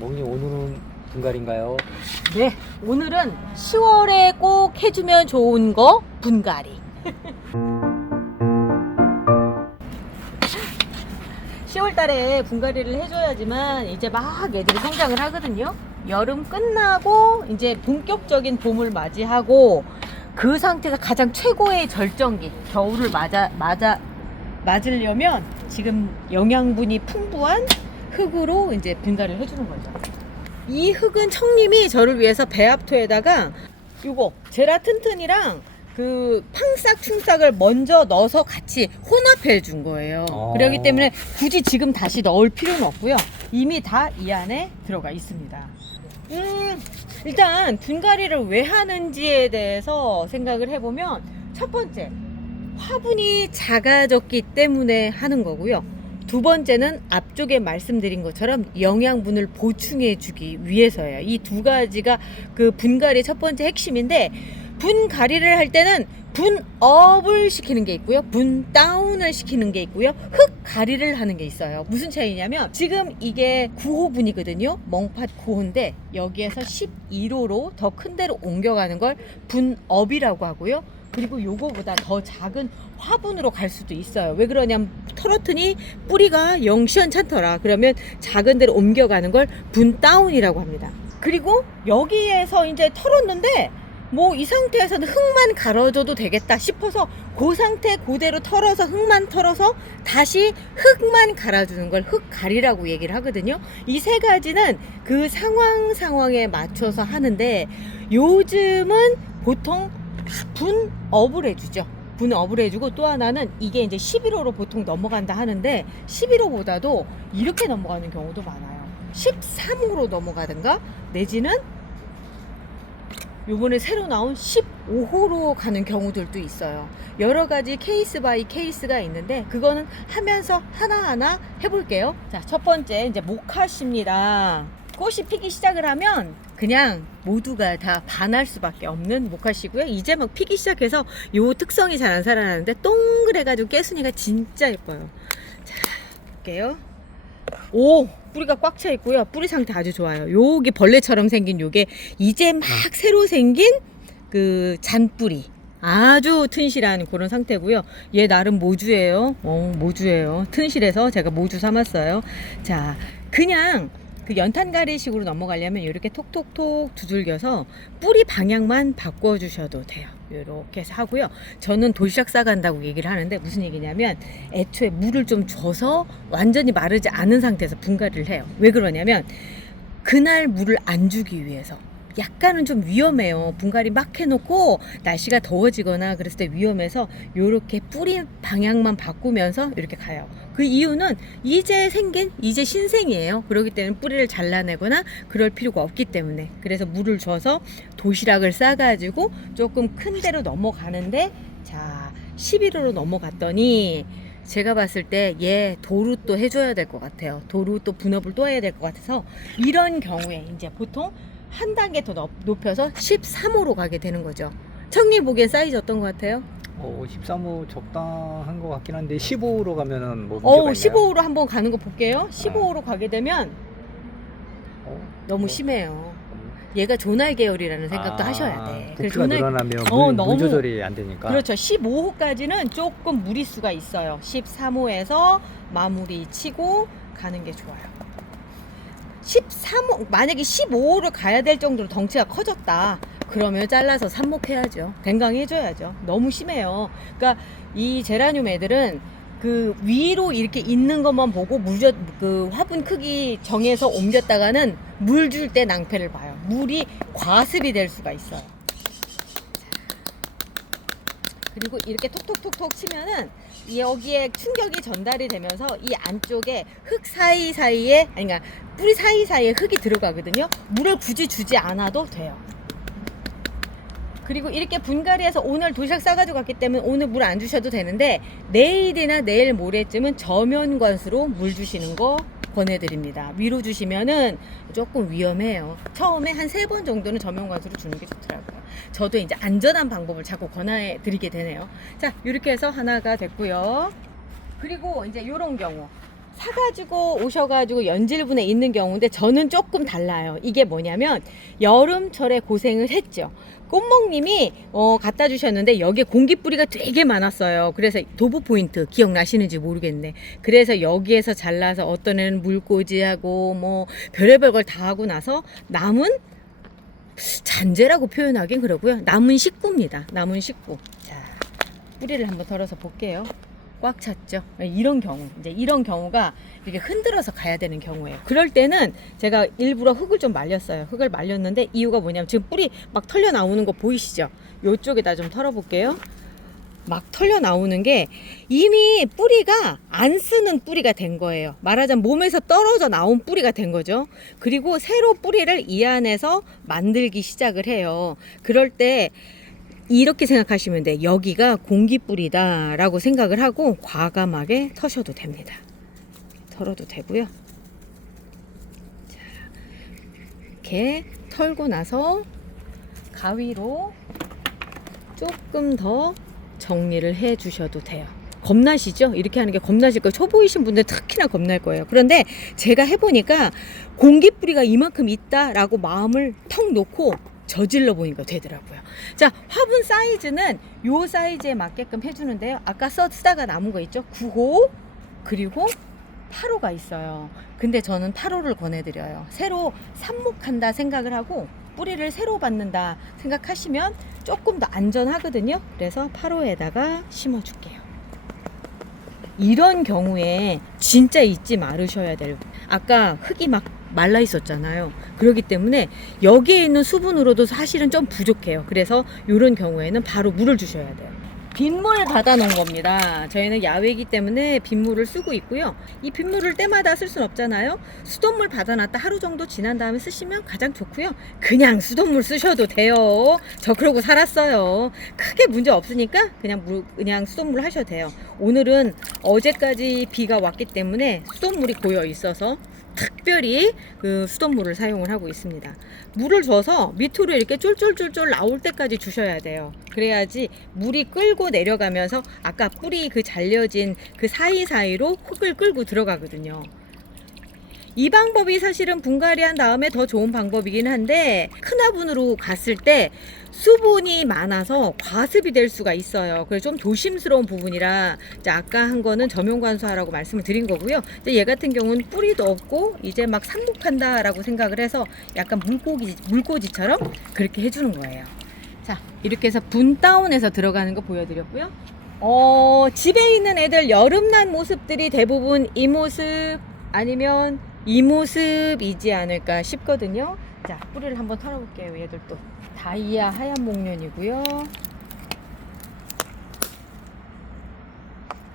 멍님 오늘은 분갈인가요? 네, 오늘은 10월에 꼭 해주면 좋은 거 분갈이. 10월 달에 분갈이를 해줘야지만 이제 막 애들이 성장을 하거든요. 여름 끝나고 이제 본격적인 봄을 맞이하고 그 상태가 가장 최고의 절정기, 겨울을 맞으려면 지금 영양분이 풍부한 흙으로 이제 분갈이를 해주는 거죠. 이 흙은 청님이 저를 위해서 배합토에다가 요거 제라튼튼이랑 그 팡싹 충싹을 먼저 넣어서 같이 혼합해 준 거예요. 그렇기 때문에 굳이 지금 다시 넣을 필요는 없고요. 이미 다 이 안에 들어가 있습니다. 일단 분갈이를 왜 하는지에 대해서 생각을 해보면 첫 번째, 화분이 작아졌기 때문에 하는 거고요. 두 번째는 앞쪽에 말씀드린 것처럼 영양분을 보충해 주기 위해서예요. 이 두 가지가 그 분갈이의 첫 번째 핵심인데, 분갈이를 할 때는 분업을 시키는 게 있고요, 분다운을 시키는 게 있고요, 흙갈이를 하는 게 있어요. 무슨 차이냐면 지금 이게 9호분이거든요. 멍팥 9호인데 여기에서 12호로 더 큰 데로 옮겨가는 걸 분업이라고 하고요. 그리고 요거보다 더 작은 화분으로 갈 수도 있어요. 왜 그러냐면 털었더니 뿌리가 영 시원찮더라. 그러면 작은 데로 옮겨가는 걸 분다운이라고 합니다. 그리고 여기에서 이제 털었는데 뭐 이 상태에서는 흙만 갈아줘도 되겠다 싶어서 그 상태 그대로 털어서 흙만 털어서 다시 흙만 갈아주는 걸 흙갈이라고 얘기를 하거든요. 이 세 가지는 그 상황에 맞춰서 하는데, 요즘은 보통 분업을 해주죠. 분업을 해주고, 또 하나는 이게 이제 11호로 보통 넘어간다 하는데 11호보다도 이렇게 넘어가는 경우도 많아요. 13호로 넘어가든가 내지는 요번에 새로 나온 15호로 가는 경우들도 있어요. 여러 가지 케이스 바이 케이스가 있는데 그거는 하면서 하나하나 해볼게요. 자, 첫 번째 이제 모카씨입니다. 꽃이 피기 시작을 하면 그냥 모두가 다 반할 수밖에 없는 모카씨고요. 이제 막 피기 시작해서 요 특성이 잘 안 살아나는데 동그래가지고 깨순이가 진짜 예뻐요. 자, 볼게요. 오, 뿌리가 꽉 차 있고요. 뿌리 상태 아주 좋아요. 요게 벌레처럼 생긴 요게 이제 막 새로 생긴 그 잔뿌리, 아주 튼실한 그런 상태고요. 얘 나름 모주예요. 모주예요. 튼실해서 제가 모주 삼았어요. 자, 그냥 그 연탄가리식으로 넘어가려면 이렇게 톡톡톡 두들겨서 뿌리 방향만 바꿔주셔도 돼요. 이렇게 해서 하고요. 저는 도시락 싸간다고 얘기를 하는데 무슨 얘기냐면 애초에 물을 좀 줘서 완전히 마르지 않은 상태에서 분갈이를 해요. 왜 그러냐면 그날 물을 안 주기 위해서. 약간은 좀 위험해요. 분갈이 막 해놓고 날씨가 더워지거나 그랬을 때 위험해서 요렇게 뿌리 방향만 바꾸면서 이렇게 가요. 그 이유는 이제 신생이에요. 그렇기 때문에 뿌리를 잘라내거나 그럴 필요가 없기 때문에. 그래서 물을 줘서 도시락을 싸가지고 조금 큰 데로 넘어가는데, 자, 11호로 넘어갔더니 제가 봤을 때 얘 도루 또 해줘야 될 것 같아요. 도루 또 분업을 또 해야 될 것 같아서 이런 경우에 이제 보통 한 단계 더 높여서 13호로 가게 되는 거죠. 청님 보기엔 사이즈 어떤 것 같아요? 13호 적당한 것 같긴 한데 15호로 가면은 뭐 문제가 있나요? 15호로 한번 가는 거 볼게요. 15호로 가게 되면 너무 심해요. 얘가 조날 계열이라는 생각도 하셔야 돼. 부피가 늘어나면 물 조절이 안 되니까. 그렇죠. 15호까지는 조금 무리수가 있어요. 13호에서 마무리 치고 가는 게 좋아요. 13호, 만약에 15호를 가야 될 정도로 덩치가 커졌다 그러면 잘라서 삽목해야죠. 댕강해줘야죠. 너무 심해요. 그러니까 이 제라늄 애들은 그 위로 이렇게 있는 것만 보고 그 화분 크기 정해서 옮겼다가는 물 줄 때 낭패를 봐요. 물이 과습이 될 수가 있어요. 그리고 이렇게 톡톡톡톡 치면은 여기에 충격이 전달이 되면서 이 안쪽에 흙 사이사이에, 아니 그러니까 뿌리 사이사이에 흙이 들어가거든요. 물을 굳이 주지 않아도 돼요. 그리고 이렇게 분갈이해서 오늘 도시락 싸가지고 갔기 때문에 오늘 물 안 주셔도 되는데 내일이나 내일 모레쯤은 저면관수로 물 주시는 거 권해드립니다. 위로 주시면은 조금 위험해요. 처음에 한 3번 정도는 저면관수로 주는 게 좋더라고요. 저도 이제 안전한 방법을 자꾸 권해드리게 되네요. 자, 이렇게 해서 하나가 됐고요. 그리고 이제 요런 경우 사가지고 오셔가지고 연질분에 있는 경우인데 저는 조금 달라요. 이게 뭐냐면 여름철에 고생을 했죠. 꽃목님이 갖다 주셨는데 여기에 공기뿌리가 되게 많았어요. 그래서 도브 포인트 기억나시는지 모르겠네. 그래서 여기에서 잘라서 어떤 애는 물꽂이하고 뭐 별의별 걸 다 하고 나서 남은 잔재라고 표현하긴 그러고요. 남은 식구입니다. 남은 식구. 자, 뿌리를 한번 덜어서 볼게요. 꽉 찼죠. 이런 경우, 이제 이런 경우가 이렇게 흔들어서 가야 되는 경우예요. 그럴 때는 제가 일부러 흙을 좀 말렸어요. 흙을 말렸는데 이유가 뭐냐면 지금 뿌리 막 털려 나오는 거 보이시죠? 요쪽에다 좀 털어 볼게요. 막 털려 나오는 게 이미 뿌리가 안 쓰는 뿌리가 된 거예요. 말하자면 몸에서 떨어져 나온 뿌리가 된 거죠. 그리고 새로 뿌리를 이 안에서 만들기 시작을 해요. 그럴 때 이렇게 생각하시면 돼. 여기가 공기뿌리다 라고 생각을 하고 과감하게 터셔도 됩니다. 털어도 되고요. 자, 이렇게 털고 나서 가위로 조금 더 정리를 해 주셔도 돼요. 겁나시죠? 이렇게 하는 게 겁나실 거예요. 초보이신 분들 특히나 겁날 거예요. 그런데 제가 해보니까 공기뿌리가 이만큼 있다라고 마음을 턱 놓고 저질러 보니까 되더라고요. 자, 화분 사이즈는 요 사이즈에 맞게끔 해주는데요. 아까 쓰다가 남은 거 있죠? 9호 그리고 8호가 있어요. 근데 저는 8호를 권해드려요. 새로 삽목한다 생각을 하고 뿌리를 새로 받는다 생각하시면 조금 더 안전하거든요. 그래서 8호에다가 심어줄게요. 이런 경우에 진짜 잊지 말으셔야 돼요. 아까 흙이 막 말라 있었잖아요. 그렇기 때문에 여기에 있는 수분으로도 사실은 좀 부족해요. 그래서 이런 경우에는 바로 물을 주셔야 돼요. 빗물 받아 놓은 겁니다. 저희는 야외이기 때문에 빗물을 쓰고 있고요. 이 빗물을 때마다 쓸 순 없잖아요. 수돗물 받아놨다 하루 정도 지난 다음에 쓰시면 가장 좋고요. 그냥 수돗물 쓰셔도 돼요. 저 그러고 살았어요. 크게 문제 없으니까 그냥 수돗물 하셔도 돼요. 오늘은 어제까지 비가 왔기 때문에 수돗물이 고여 있어서 특별히 그 수돗물을 사용을 하고 있습니다. 물을 줘서 밑으로 이렇게 쫄쫄쫄쫄 나올 때까지 주셔야 돼요. 그래야지 물이 끌고 내려가면서 아까 뿌리 그 잘려진 그 사이사이로 흙을 끌고 들어가거든요. 이 방법이 사실은 분갈이 한 다음에 더 좋은 방법이긴 한데 큰 화분으로 갔을 때 수분이 많아서 과습이 될 수가 있어요. 그래서 좀 조심스러운 부분이라 아까 한 거는 저명관수하라고 말씀을 드린 거고요. 얘 같은 경우는 뿌리도 없고 이제 막 삽목한다 라고 생각을 해서 약간 물꽂이처럼 그렇게 해주는 거예요. 자, 이렇게 해서 분 다운해서 들어가는 거 보여드렸고요. 집에 있는 애들 여름난 모습들이 대부분 이 모습 아니면 이 모습이지 않을까 싶거든요. 자, 뿌리를 한번 털어볼게요. 얘들도 다이아 하얀 목련이고요.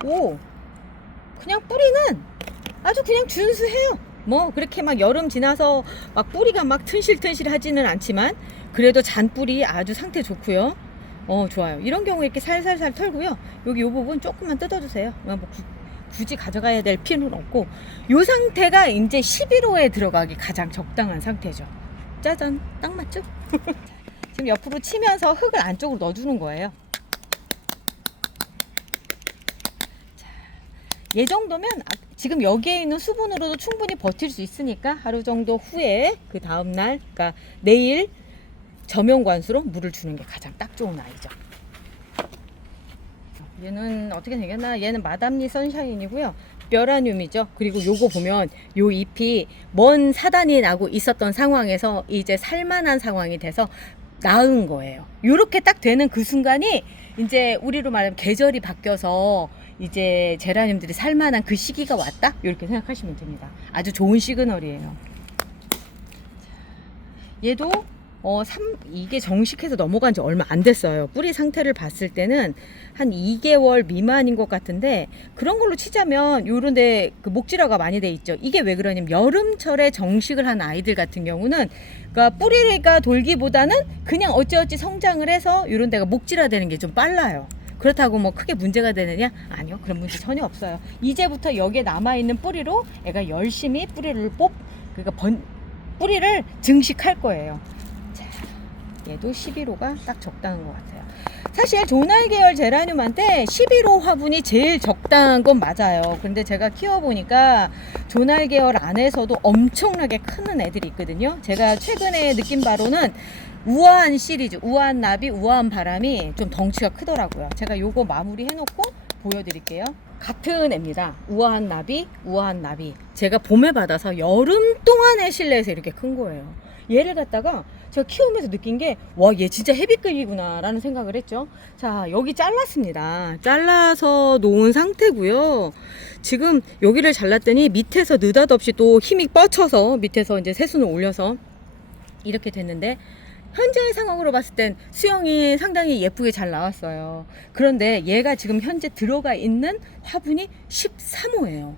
오, 그냥 뿌리는 아주 그냥 준수해요. 뭐 그렇게 막 여름 지나서 막 뿌리가 막 튼실튼실 하지는 않지만 그래도 잔뿌리 아주 상태 좋고요. 좋아요. 이런 경우에 이렇게 살살살 털고요. 여기 요 부분 조금만 뜯어주세요. 뭐 굳이 가져가야 될 필요는 없고 이 상태가 이제 11호에 들어가기 가장 적당한 상태죠. 짜잔, 딱 맞죠? 지금 옆으로 치면서 흙을 안쪽으로 넣어주는 거예요. 자, 이 정도면 지금 여기에 있는 수분으로도 충분히 버틸 수 있으니까 하루 정도 후에 그 다음날, 그러니까 내일 저명관수로 물을 주는 게 가장 딱 좋은 아이죠. 얘는 어떻게 생겼나? 얘는 마담니 선샤인이고요. 뼈라늄이죠. 그리고 요거 보면 요 잎이 먼 사단이 나고 있었던 상황에서 이제 살만한 상황이 돼서 나은 거예요. 요렇게 딱 되는 그 순간이 이제 우리로 말하면 계절이 바뀌어서 이제 제라늄들이 살만한 그 시기가 왔다? 이렇게 생각하시면 됩니다. 아주 좋은 시그널이에요. 얘도 이게 정식해서 넘어간 지 얼마 안 됐어요. 뿌리 상태를 봤을 때는 한 2개월 미만인 것 같은데 그런 걸로 치자면 요런데 그 목질화가 많이 돼 있죠. 이게 왜 그러냐면 여름철에 정식을 한 아이들 같은 경우는 그러니까 뿌리가 돌기보다는 그냥 어찌어찌 성장을 해서 요런 데가 목질화 되는 게 좀 빨라요. 그렇다고 뭐 크게 문제가 되느냐? 아니요. 그런 문제 전혀 없어요. 이제부터 여기에 남아있는 뿌리로 애가 열심히 뿌리를 그러니까 뿌리를 증식할 거예요. 얘도 11호가 딱 적당한 것 같아요. 사실 조날 계열 제라늄한테 11호 화분이 제일 적당한 건 맞아요. 근데 제가 키워보니까 조날 계열 안에서도 엄청나게 크는 애들이 있거든요. 제가 최근에 느낀 바로는 우아한 시리즈, 우아한 나비, 우아한 바람이 좀 덩치가 크더라고요. 제가 요거 마무리 해놓고 보여드릴게요. 같은 애입니다. 우아한 나비, 우아한 나비. 제가 봄에 받아서 여름 동안의 실내에서 이렇게 큰 거예요. 얘를 갖다가 제가 키우면서 느낀 게, 와, 얘 진짜 헤비급이구나 라는 생각을 했죠. 자, 여기 잘랐습니다. 잘라서 놓은 상태고요. 지금 여기를 잘랐더니 밑에서 느닷없이 또 힘이 뻗쳐서 밑에서 이제 새순을 올려서 이렇게 됐는데, 현재 상황으로 봤을 땐 수영이 상당히 예쁘게 잘 나왔어요. 그런데 얘가 지금 현재 들어가 있는 화분이 13호예요.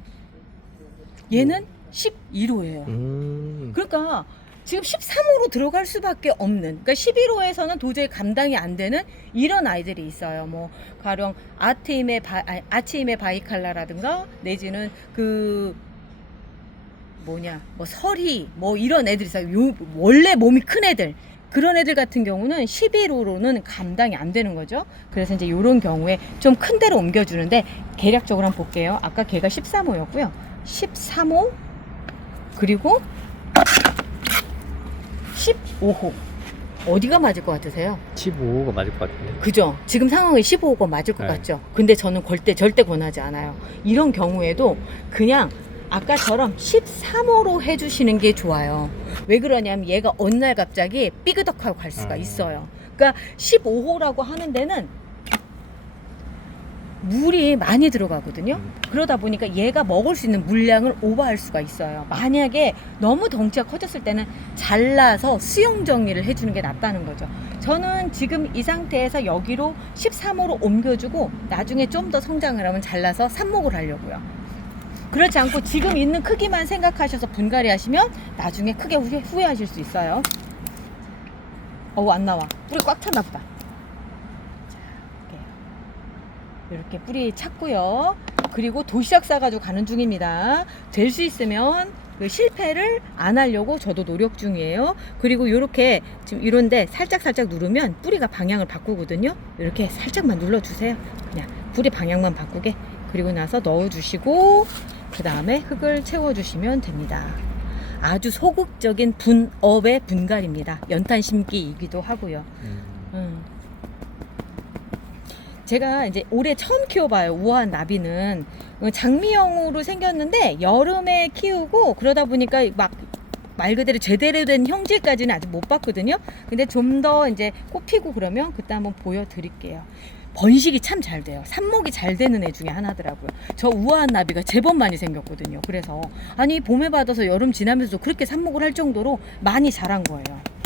얘는 11호예요. 그러니까 지금 13호로 들어갈 수밖에 없는, 그러니까 11호에서는 도저히 감당이 안 되는 이런 아이들이 있어요. 뭐 가령 아치임의 바이칼라라든가 내지는 뭐 설희 뭐 이런 애들이 있어요. 원래 몸이 큰 애들, 그런 애들 같은 경우는 11호로는 감당이 안 되는 거죠. 그래서 이제 이런 경우에 좀 큰 데로 옮겨주는데, 계략적으로 한번 볼게요. 아까 걔가 13호였고요. 13호, 그리고 15호. 어디가 맞을 것 같으세요? 15호가 맞을 것 같은데. 그죠? 지금 상황이 15호가 맞을 것 네. 같죠? 근데 저는 절대 권하지 않아요. 이런 경우에도 그냥 아까처럼 13호로 해주시는 게 좋아요. 왜 그러냐면 얘가 어느 날 갑자기 삐그덕하고 갈 수가 있어요. 그러니까 15호라고 하는 데는 물이 많이 들어가거든요. 그러다 보니까 얘가 먹을 수 있는 물량을 오버할 수가 있어요. 만약에 너무 덩치가 커졌을 때는 잘라서 수영 정리를 해주는 게 낫다는 거죠. 저는 지금 이 상태에서 여기로 13호로 옮겨주고 나중에 좀 더 성장을 하면 잘라서 삽목을 하려고요. 그렇지 않고 지금 있는 크기만 생각하셔서 분갈이 하시면 나중에 크게 후회하실 수 있어요. 안 나와. 뿌리 꽉 찼나 보다. 이렇게 뿌리 찼고요. 그리고 도시락 싸가지고 가는 중입니다. 될 수 있으면 그 실패를 안 하려고 저도 노력 중이에요. 그리고 이렇게 지금 이런데 살짝 누르면 뿌리가 방향을 바꾸거든요. 이렇게 살짝만 눌러주세요. 그냥 뿌리 방향만 바꾸게. 그리고 나서 넣어주시고 그 다음에 흙을 채워주시면 됩니다. 아주 소극적인 분업의 분갈입니다. 연탄 심기이기도 하고요. 제가 이제 올해 처음 키워봐요. 우아한 나비는 장미형으로 생겼는데 여름에 키우고 그러다 보니까 막 말 그대로 제대로 된 형질까지는 아직 못 봤거든요. 근데 좀 더 이제 꽃 피고 그러면 그때 한번 보여드릴게요. 번식이 참 잘 돼요. 삽목이 잘 되는 애 중에 하나더라고요. 저 우아한 나비가 제법 많이 생겼거든요. 그래서 아니 봄에 받아서 여름 지나면서도 그렇게 삽목을 할 정도로 많이 자란 거예요.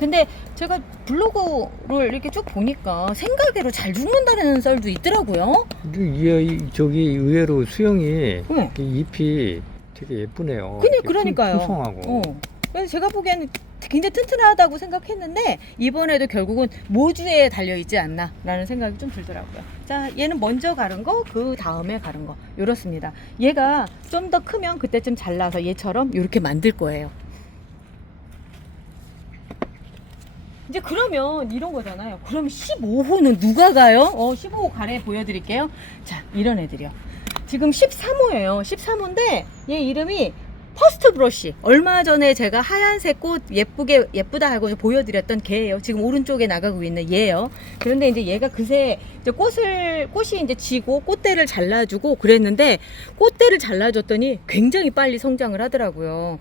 근데 제가 블로그를 이렇게 쭉 보니까 생각외로 잘 죽는다는 썰도 있더라고요. 저기 의외로 수영이 네. 잎이 되게 예쁘네요. 그러니까요. 풍성하고. 그래서 제가 보기에는 굉장히 튼튼하다고 생각했는데 이번에도 결국은 모주에 달려있지 않나 라는 생각이 좀 들더라고요. 자, 얘는 먼저 가른 거, 그 다음에 가른 거 이렇습니다. 얘가 좀 더 크면 그때쯤 잘라서 얘처럼 이렇게 만들 거예요. 이제 그러면 이런 거잖아요. 그럼 15호는 누가 가요? 15호 가래 보여드릴게요. 자, 이런 애들이요. 지금 13호예요. 13호인데 얘 이름이 퍼스트 브러쉬. 얼마 전에 제가 하얀색 꽃 예쁘다 하고 보여드렸던 걔예요. 지금 오른쪽에 나가고 있는 얘예요. 그런데 이제 얘가 그새 이제 꽃이 이제 지고 꽃대를 잘라주고 그랬는데 꽃대를 잘라줬더니 굉장히 빨리 성장을 하더라고요.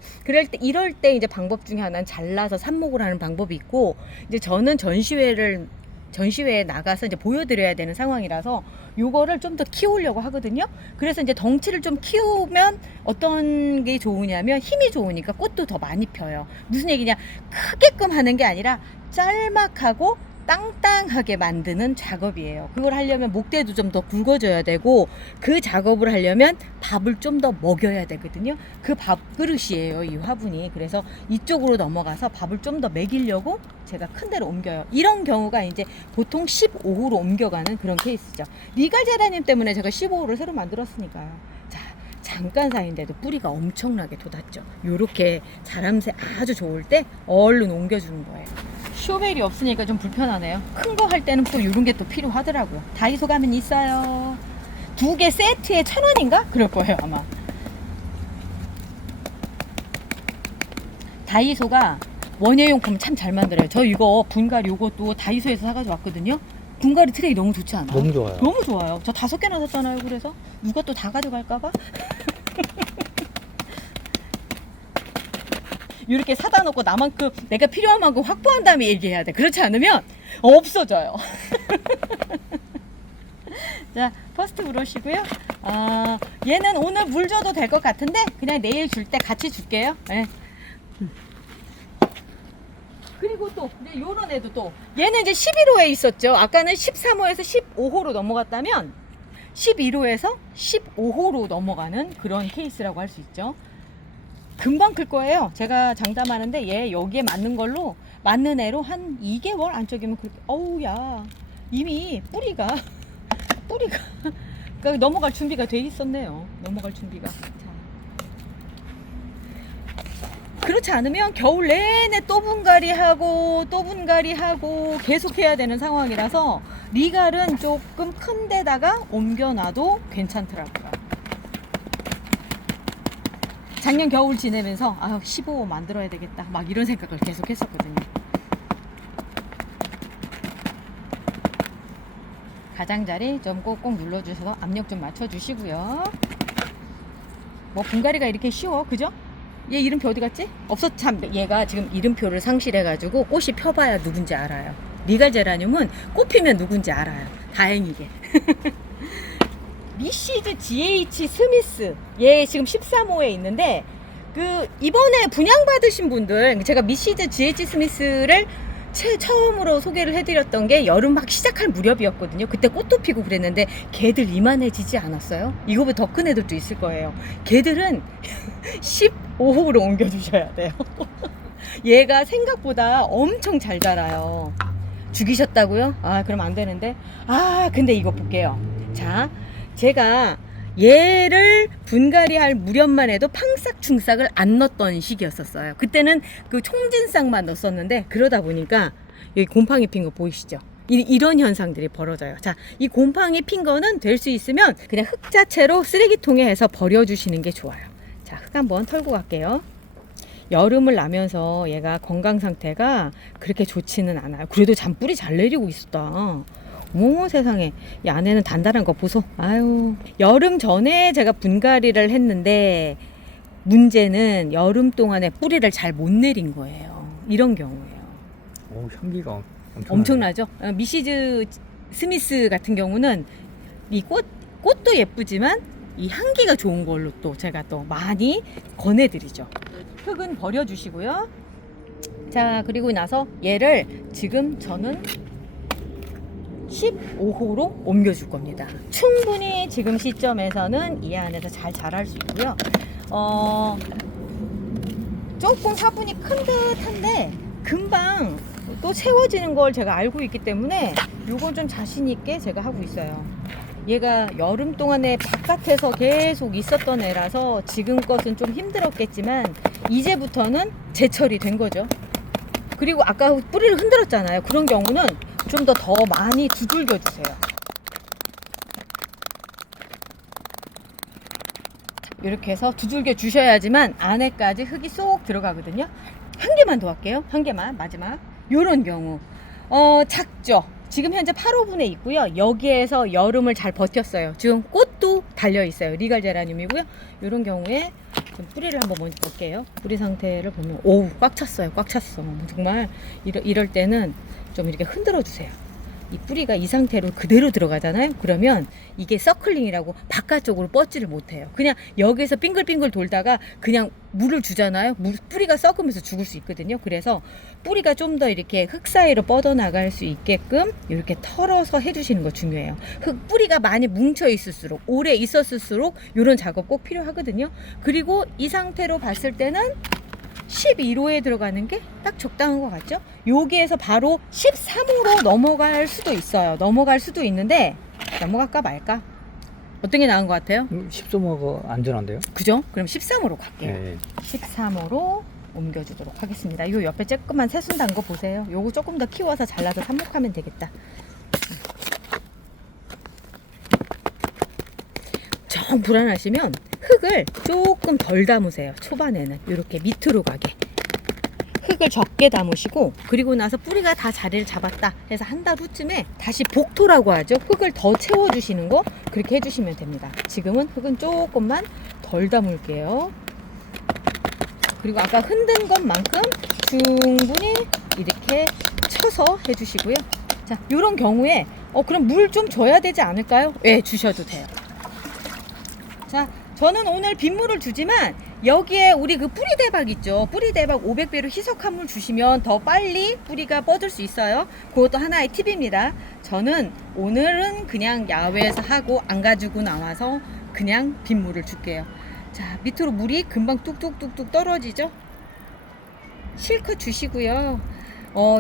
이럴 때 이제 방법 중에 하나는 잘라서 삽목을 하는 방법이 있고, 이제 저는 전시회에 나가서 이제 보여드려야 되는 상황이라서 요거를 좀 더 키우려고 하거든요. 그래서 이제 덩치를 좀 키우면 어떤 게 좋으냐면 힘이 좋으니까 꽃도 더 많이 펴요. 무슨 얘기냐, 크게끔 하는 게 아니라 짤막하고 땅땅하게 만드는 작업이에요. 그걸 하려면 목대도 좀 더 굵어져야 되고, 그 작업을 하려면 밥을 좀 더 먹여야 되거든요. 그 밥그릇이에요, 이 화분이. 그래서 이쪽으로 넘어가서 밥을 좀 더 먹이려고 제가 큰 데로 옮겨요. 이런 경우가 이제 보통 15호로 옮겨가는 그런 케이스죠. 리갈 제라늄 때문에 제가 15호를 새로 만들었으니까요. 자, 잠깐 사이인데도 뿌리가 엄청나게 돋았죠. 요렇게 자람새 아주 좋을 때 얼른 옮겨주는 거예요. 쇼벨이 없으니까 좀 불편하네요. 큰 거 할 때는 또 이런 게 또 필요하더라고요. 다이소 가면 있어요. 2개 세트에 1,000원인가? 그럴 거예요 아마. 다이소가 원예용품 참 잘 만들어요. 저 이거 분갈이 요것도 다이소에서 사가지고 왔거든요. 분갈이 트레이 너무 좋지 않아요? 너무 좋아요. 너무 좋아요. 저 5개나 샀잖아요. 그래서 누가 또 다 가져갈까봐. 이렇게 사다 놓고 나만큼 내가 필요한 만큼 확보한 다음에 얘기해야 돼. 그렇지 않으면 없어져요. 자, 퍼스트 브러쉬고요. 얘는 오늘 물 줘도 될 것 같은데 그냥 내일 줄 때 같이 줄게요. 네. 그리고 또 이제 요런 애도 또 얘는 이제 11호에 있었죠. 아까는 13호에서 15호로 넘어갔다면 11호에서 15호로 넘어가는 그런 케이스라고 할 수 있죠. 금방 클 거예요. 제가 장담하는데 얘 여기에 맞는 걸로 맞는 애로 한 2개월 안쪽이면 그렇게 어우 야 이미 뿌리가 그러니까 넘어갈 준비가 돼 있었네요. 넘어갈 준비가. 자. 그렇지 않으면 겨울 내내 또 분갈이 하고 계속 해야 되는 상황이라서 리갈은 조금 큰 데다가 옮겨놔도 괜찮더라고요. 작년 겨울 지내면서 15호 만들어야 되겠다 막 이런 생각을 계속 했었거든요. 가장자리 좀 꼭꼭 눌러주셔서 압력 좀 맞춰주시고요. 뭐 분갈이가 이렇게 쉬워 그죠? 얘 이름표 어디 갔지? 참 얘가 지금 이름표를 상실해가지고 꽃이 펴봐야 누군지 알아요. 리갈 제라늄은 꽃 피면 누군지 알아요. 다행이게. 미시즈 GH 스미스 얘 지금 13호에 있는데 그 이번에 분양받으신 분들 제가 미시즈 GH 스미스를 처음으로 소개를 해드렸던 게 여름 막 시작할 무렵이었거든요. 그때 꽃도 피고 그랬는데 걔들 이만해지지 않았어요? 이거보다 더 큰 애들도 있을 거예요. 걔들은 15호로 옮겨주셔야 돼요. 얘가 생각보다 엄청 잘 자라요. 죽이셨다고요? 그럼 안 되는데. 근데 이거 볼게요. 자, 제가 얘를 분갈이 할 무렵만 해도 팡싹 충싹을 안 넣었던 시기였었어요. 그때는 그 총진싹만 넣었었는데 그러다 보니까 여기 곰팡이 핀 거 보이시죠? 이런 현상들이 벌어져요. 자, 이 곰팡이 핀 거는 될 수 있으면 그냥 흙 자체로 쓰레기통에 해서 버려주시는 게 좋아요. 자, 흙 한번 털고 갈게요. 여름을 나면서 얘가 건강 상태가 그렇게 좋지는 않아요. 그래도 잔뿌리 잘 내리고 있었다. 어머 세상에 이 안에는 단단한 거 보소. 아유 여름 전에 제가 분갈이를 했는데 문제는 여름 동안에 뿌리를 잘 못 내린 거예요. 이런 경우예요. 오, 향기가 엄청나죠? 미시즈 스미스 같은 경우는 이 꽃도 예쁘지만 이 향기가 좋은 걸로 또 제가 또 많이 권해드리죠. 흙은 버려주시고요. 자, 그리고 나서 얘를 지금 저는 15호로 옮겨줄 겁니다. 충분히 지금 시점에서는 이 안에서 잘 자랄 수 있고요. 조금 화분이 큰 듯한데 금방 또 채워지는 걸 제가 알고 있기 때문에 이건 좀 자신 있게 제가 하고 있어요. 얘가 여름 동안에 바깥에서 계속 있었던 애라서 지금 것은 좀 힘들었겠지만 이제부터는 제철이 된 거죠. 그리고 아까 뿌리를 흔들었잖아요. 그런 경우는 좀 더 많이 두들겨 주세요. 이렇게 해서 두들겨 주셔야지만 안에까지 흙이 쏙 들어가거든요. 한 개만 더 할게요. 한 개만 마지막. 요런 경우 작죠. 지금 현재 8호분에 있고요. 여기에서 여름을 잘 버텼어요. 지금 꽃도 달려 있어요. 리갈 제라늄이고요. 이런 경우에 좀 뿌리를 한번 먼저 볼게요. 뿌리 상태를 보면 꽉 찼어요. 꽉 찼어. 정말 이럴 때는 좀 이렇게 흔들어 주세요. 이 뿌리가 이 상태로 그대로 들어가잖아요. 그러면 이게 서클링이라고 바깥쪽으로 뻗지를 못해요. 그냥 여기서 빙글빙글 돌다가 그냥 물을 주잖아요. 뿌리가 썩으면서 죽을 수 있거든요. 그래서 뿌리가 좀 더 이렇게 흙 사이로 뻗어나갈 수 있게끔 이렇게 털어서 해주시는 거 중요해요. 뿌리가 많이 뭉쳐 있을수록 오래 있었을수록 이런 작업 꼭 필요하거든요. 그리고 이 상태로 봤을 때는 11호에 들어가는 게 딱 적당한 것 같죠? 여기에서 바로 13호로 넘어갈 수도 있어요. 넘어갈 수도 있는데 넘어갈까 말까? 어떤 게 나은 것 같아요? 13호가 안전한데요? 그죠? 그럼 13호로 갈게요. 네. 13호로 옮겨주도록 하겠습니다. 요 옆에 조그만 새순 단 거 보세요. 요거 조금 더 키워서 잘라서 삽목하면 되겠다. 정 불안하시면 흙을 조금 덜 담으세요. 초반에는 이렇게 밑으로 가게 흙을 적게 담으시고, 그리고 나서 뿌리가 다 자리를 잡았다 해서 한 달 후쯤에 다시 복토라고 하죠. 흙을 더 채워주시는 거 그렇게 해주시면 됩니다. 지금은 흙은 조금만 덜 담을게요. 그리고 아까 흔든 것만큼 충분히 이렇게 쳐서 해주시고요. 자, 이런 경우에 그럼 물 좀 줘야 되지 않을까요? 네, 주셔도 돼요. 자, 저는 오늘 빗물을 주지만 여기에 우리 그 뿌리대박 있죠. 뿌리대박 500배로 희석한 물 주시면 더 빨리 뿌리가 뻗을 수 있어요. 그것도 하나의 팁입니다. 저는 오늘은 그냥 야외에서 하고 안 가지고 나와서 그냥 빗물을 줄게요. 자, 밑으로 물이 금방 뚝뚝뚝뚝 떨어지죠. 실컷 주시고요.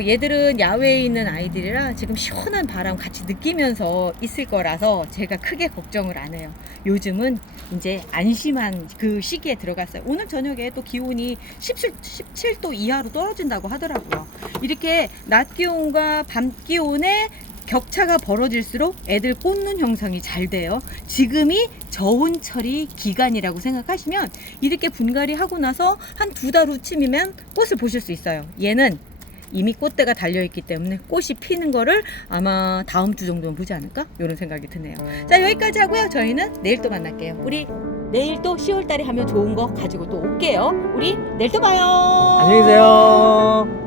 얘들은 야외에 있는 아이들이라 지금 시원한 바람 같이 느끼면서 있을 거라서 제가 크게 걱정을 안 해요. 요즘은 이제 안심한 그 시기에 들어갔어요. 오늘 저녁에 또 기온이 17도 이하로 떨어진다고 하더라고요. 이렇게 낮 기온과 밤 기온에 격차가 벌어질수록 애들 꽂는 형성이 잘 돼요. 지금이 저온처리 기간이라고 생각하시면 이렇게 분갈이 하고 나서 한 2달 후쯤이면 꽃을 보실 수 있어요. 얘는 이미 꽃대가 달려있기 때문에 꽃이 피는 거를 아마 다음 주 정도는 보지 않을까? 이런 생각이 드네요. 자, 여기까지 하고요. 저희는 내일 또 만날게요. 우리 내일 또 10월달에 하면 좋은 거 가지고 또 올게요. 우리 내일 또 봐요. 안녕히 계세요.